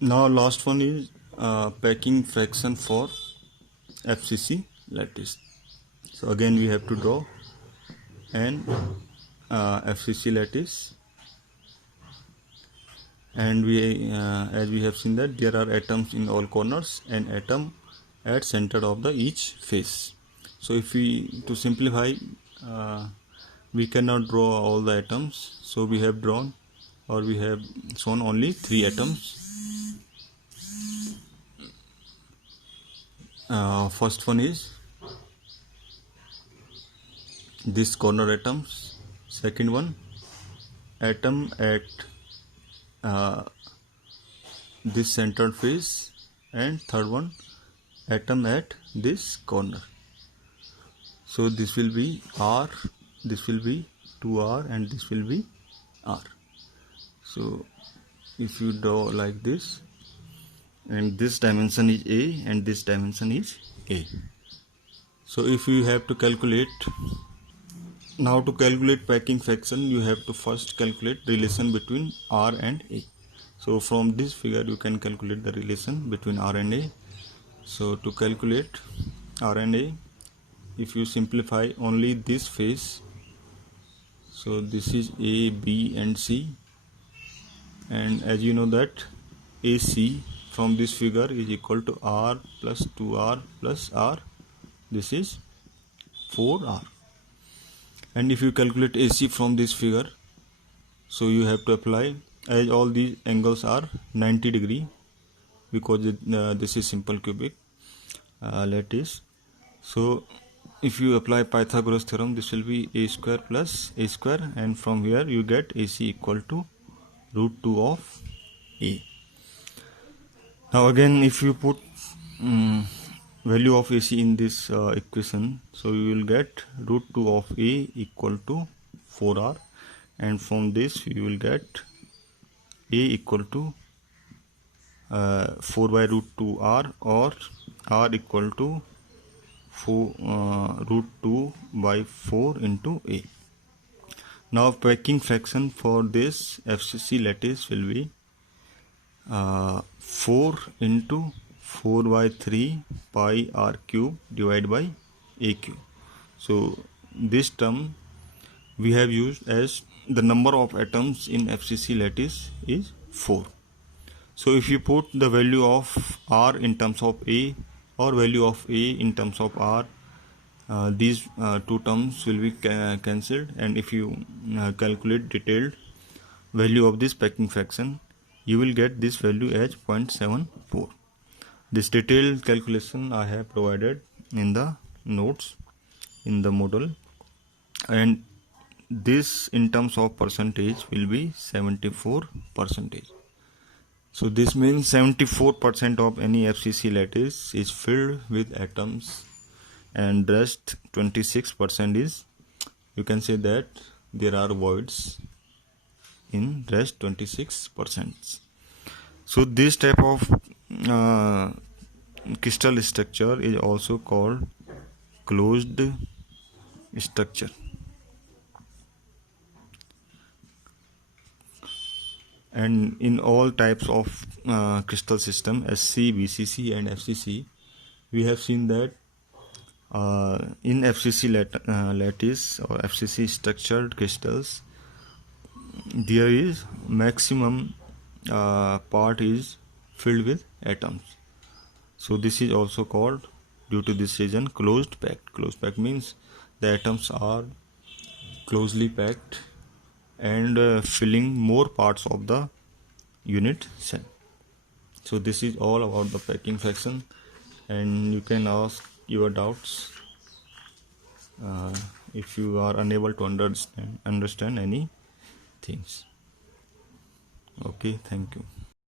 Now last one is packing fraction for FCC lattice. So again we have to draw an FCC lattice, and we as we have seen that there are atoms in all corners and atom at center of the each face. So if we to simplify, uh, we cannot draw all the atoms, so we have drawn or we have shown only 3 atoms. First one is this corner atoms, second one atom at this centered face, and third one atom at this corner. So this will be R, this will be 2R, and this will be R. So if you draw like this, and this dimension is A and this dimension is A. So if you have to calculate, now to calculate packing fraction, you have to first calculate relation between R and A. So from this figure you can calculate the relation between R and A. So to calculate R and A, if you simplify only this face, so this is A, B and C, and as you know that AC from this figure is equal to R plus 2R plus R, this is 4R. And if you calculate AC from this figure, so you have to apply, as all these angles are 90 degree because this is simple cubic lattice. So if you apply Pythagoras theorem, this will be A square plus A square, and from here you get AC equal to root 2 of A. Now again if you put value of AC in this equation, so you will get root 2 of A equal to 4R, and from this you will get A equal to 4 by root 2R, or R equal to 4 root 2 by 4 into A. Now packing fraction for this FCC lattice will be 4 into 4 by 3 pi R cube divided by A cube. So this term we have used as the number of atoms in FCC lattice is 4. So if you put the value of R in terms of A or value of A in terms of R, these two terms will be cancelled, and if you calculate detailed value of this packing fraction, you will get this value as 0.74. This detailed calculation I have provided in the notes in the model, and this in terms of percentage will be 74%. So this means 74% of any FCC lattice is filled with atoms, and rest 26% is, you can say that there are voids in rest 26%. So this type of crystal structure is also called closed structure. And in all types of crystal system, SC, BCC and FCC, we have seen that in FCC lattice or FCC structured crystals, there is maximum part is filled with atoms. So this is also called, due to this reason, closed packed. Closed packed means the atoms are closely packed and filling more parts of the unit cell. So this is all about the packing fraction, and you can ask your doubts if you are unable to understand any things. Okay, thank you.